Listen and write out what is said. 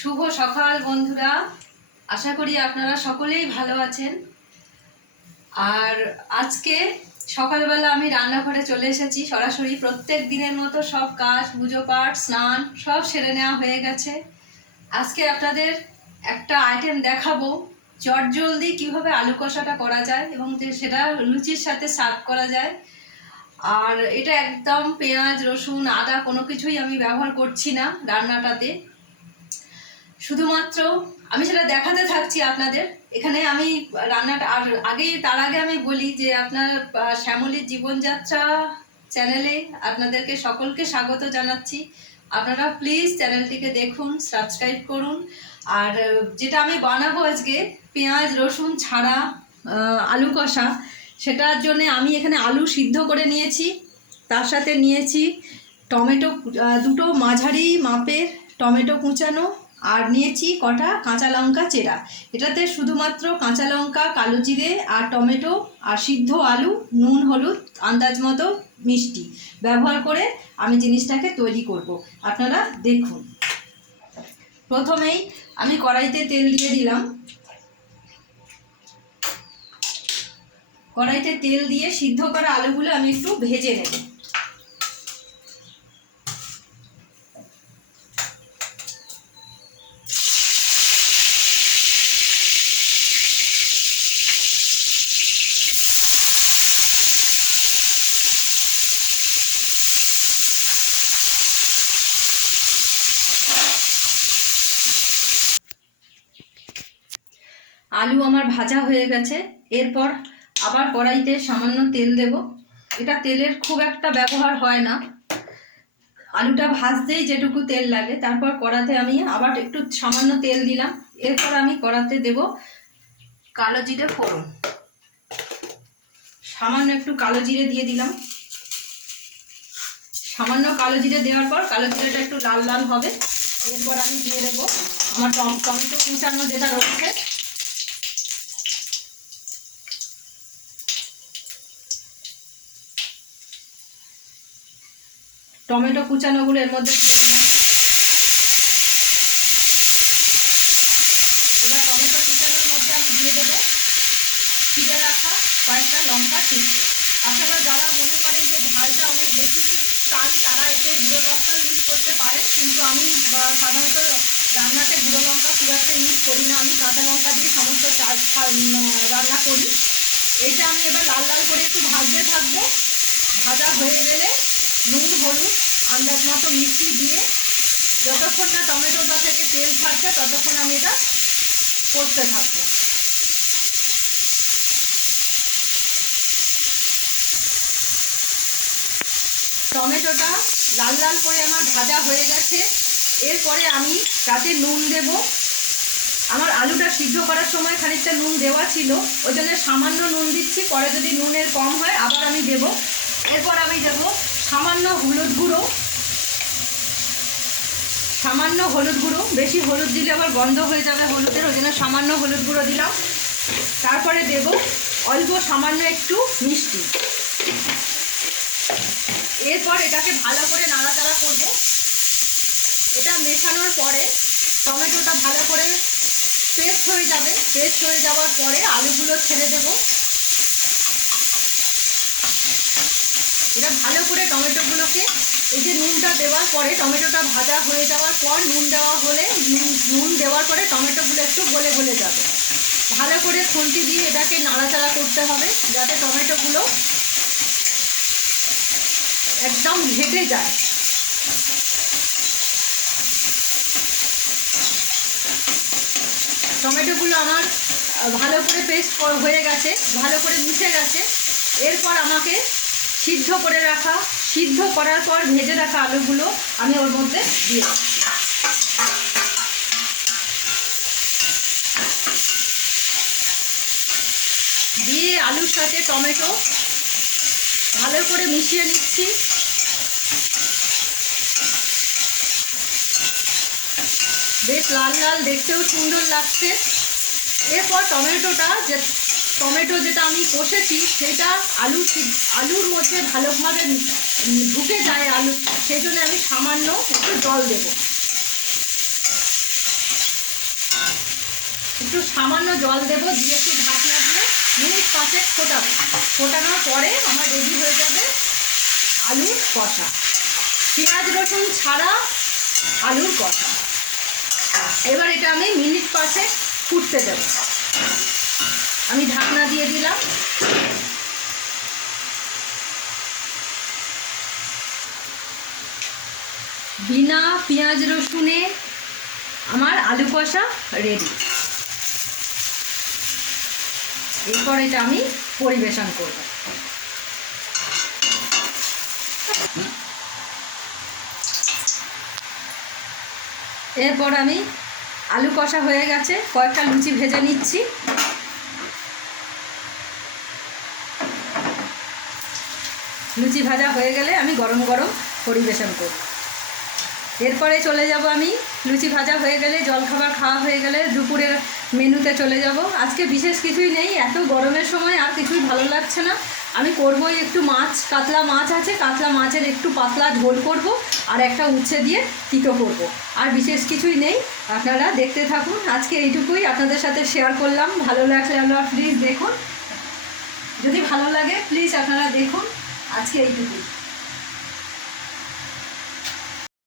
শুভ সকাল বন্ধুরা। আশা করি আপনারা সকলেই ভালো আছেন। আর আজকে সকালবেলা আমি রান্নাঘরে চলে এসেছি। সরাসরি প্রত্যেক দিনের মতো সব কাজ, পুজো পাঠ, স্নান সব সেরে নেওয়া হয়ে গেছে। আজকে আপনাদের একটা আইটেম দেখাবো। চটজলদি কীভাবে আলু কষাটা করা যায় এবং সেটা লুচির সাথে সার্ভ করা যায়। আর এটা একদম পেঁয়াজ, রসুন, আদা কোনো কিছুই আমি ব্যবহার করছি না রান্নাটাতে। শুধুমাত্র আমি সেটা দেখাতে থাকছি আপনাদের। এখানে আমি রান্নাটা, আর আগে, তার আগে আমি বলি যে আপনার শ্যামলীর জীবনযাত্রা চ্যানেলে আপনাদেরকে সকলকে স্বাগত জানাচ্ছি। আপনারা প্লিজ চ্যানেলটিকে দেখুন সাবস্ক্রাইব করুন। আর যেটা আমি বানাবো আজকে, পেঁয়াজ, রসুন ছাড়া আলু কষা, সেটার জন্য আমি এখানে আলু সিদ্ধ করে নিয়েছি। তার সাথে নিয়েছি টমেটো দুটো মাঝারি মাপের টমেটো কুচানো আর নিয়েছি কটা কাঁচা লঙ্কা চেরা। এটাতে শুধুমাত্র কাঁচা লঙ্কা, কালো জিরে আর টমেটো আর সিদ্ধ আলু, নুন, হলুদ, আন্দাজ মতো মিষ্টি ব্যবহার করে আমি জিনিসটাকে তৈরি করব। আপনারা দেখুন। প্রথমেই আমি কড়াইতে তেল দিয়ে দিলাম। কড়াইতে তেল দিয়ে সিদ্ধ করা আলুগুলো আমি একটু ভেজে নেব। আলু আমার ভাজা হয়ে গেছে। এরপর আবার কড়াইতে সামান্য তেল দেব। এটা তেলের খুব একটা ব্যবহার হয় না। আলুটা ভাজতেই যেটুকু তেল লাগে। তারপর কড়াতে আমি আবার একটু সামান্য তেল দিলাম। এরপর আমি কড়াতে দেব কালো জিরে ফোড়ন। সামান্য একটু কালো জিরে দিয়ে দিলাম। সামান্য কালো জিরে দেওয়ার পর কালো জিরেটা একটু লাল লাল হবে। এরপর আমি দিয়ে দেবো আমার টম টমেটো কুচানো যেটা রয়েছে। টমেটো কুচানোগুলো এর মধ্যে দিয়ে দিলাম। এবার টমেটো কুচানোর মধ্যে আমি দিয়ে দেবো ছিঁড়ে রাখা কয়েকটা লঙ্কা চিপড়ে আপনারা যারা মনে করেন যে ঝালটা অনেক বেশি চান, তারা এতে গুঁড়ো লঙ্কা ইউজ করতে পারেন। কিন্তু আমি সাধারণত রান্নাতে গুঁড়ো লঙ্কা খুব একটা ইউজ করি না। আমি কাঁচা লঙ্কা দিয়ে সমস্ত রান্না করি। এইটা আমি এবার লাল লাল করে একটু ভাজতে থাকব। ভাজা হয়ে গেলে নুন, হলুদ আন্দাজ মতো মিষ্টি দিয়ে যতক্ষণ না টমেটোটা থেকে তেল ছাড়ছে, ততক্ষণ আমি এটা করতে থাকব। টমেটোটা লাল লাল করে আমার ভাজা হয়ে গেছে। এরপরে আমি তাতে নুন দেব। আমার আলুটা সিদ্ধ করার সময় খানিকটা নুন দেওয়া ছিল, ওই জন্য সামান্য নুন দিচ্ছি, পরে যদি নুনের কম হয় আবার আমি দেব। এরপর আমি দেব হলুদ গুঁড়ো, সামান্য হলুদ গুঁড়ো, বেশি হলুদ দিলে আবার গন্ধ হয়ে যাবে হলুদের, ওই জন্য সামান্য হলুদ গুঁড়ো দিলাম। তারপরে দেব অল্প সামান্য একটু মিষ্টি। এরপর এটাকে ভালো করে নাড়াচাড়া করব। এটা মেশানোর পরে টমেটোটা ভালো করে পেস্ট হয়ে যাবে। পেস্ট হয়ে যাওয়ার পরে আলুগুলো ছেড়ে দেব। এটা ভালো করে টমেটোগুলোকে এই যে নুনটা দেওয়ার পরে টমেটোটা ভাজা হয়ে যাওয়ার পর নুন দেওয়া হলে নুন নুন দেওয়ার পরে টমেটোগুলো একটু গলে গলে যাবে। ভালো করে খুন্তি দিয়ে এটাকে নাড়াচাড়া করতে হবে যাতে টমেটোগুলো একদম ঘেটে যায়। টমেটোগুলো আমার ভালো করে পেস্ট হয়ে গেছে, ভালো করে মিশে গেছে। এরপর আমাকে সিদ্ধ করে রাখা, সিদ্ধ করার পর ভেজে রাখা আলুগুলো আমি ওর মধ্যে দিয়ে দিয়ে আলুর সাথে টমেটো ভালো করে মিশিয়ে নিচ্ছি। বেশ লাল লাল, দেখতেও সুন্দর লাগছে। এরপর টমেটোটা যে টমেটো যেটা আমি কষেছি, সেটা আলু আলুর মধ্যে ভালোভাবে ঢুকে যায় আলু, সেই জন্য আমি সামান্য একটু জল দেব। একটু সামান্য জল দেবো, দিয়ে একটু ঢাকনা দিয়ে মিনিট পাঁচেক ফোটাবো। ফোটানোর পরে আমার রেডি হয়ে যাবে আলুর কষা। পেঁয়াজ রসুন ছাড়া আলুর কষা। এবার এটা আমি মিনিট পাঁচেক ফুটতে দেবো। আমি ঢাকনা দিয়ে দিলাম। বিনা পেঁয়াজ রসুনে আমার আলু কষা রেডি এরপর এটা আমি পরিবেশন করব। এরপর আমি আলু কষা হয়ে গেছে, কয়েকটা লুচি ভেজে নিচ্ছি। লুচি ভাজা হয়ে গেলে আমি গরম গরম পরিবেশন করব। এরপরে চলে যাব আমি, লুচি ভাজা হয়ে গেলে, জলখাবার খাওয়া হয়ে গেলে দুপুরের মেনুতে চলে যাব। আজকে বিশেষ কিছুই নেই, এত গরমের সময় আর কিছুই ভালো লাগছে না। আমি করবই একটু মাছ, কাতলা মাছ আছে, কাতলা মাছের একটু পাতলা ঝোল করব আর একটা উচ্ছে দিয়ে তিতো করব। আর বিশেষ কিছুই নেই, আপনারা দেখতে থাকুন। আজকে এইটুকুই আপনাদের সাথে শেয়ার করলাম। ভালো লাগলে আপনারা প্লিজ দেখুন। যদি ভালো লাগে প্লিজ আপনারা দেখুন। আজকে এইটুকুই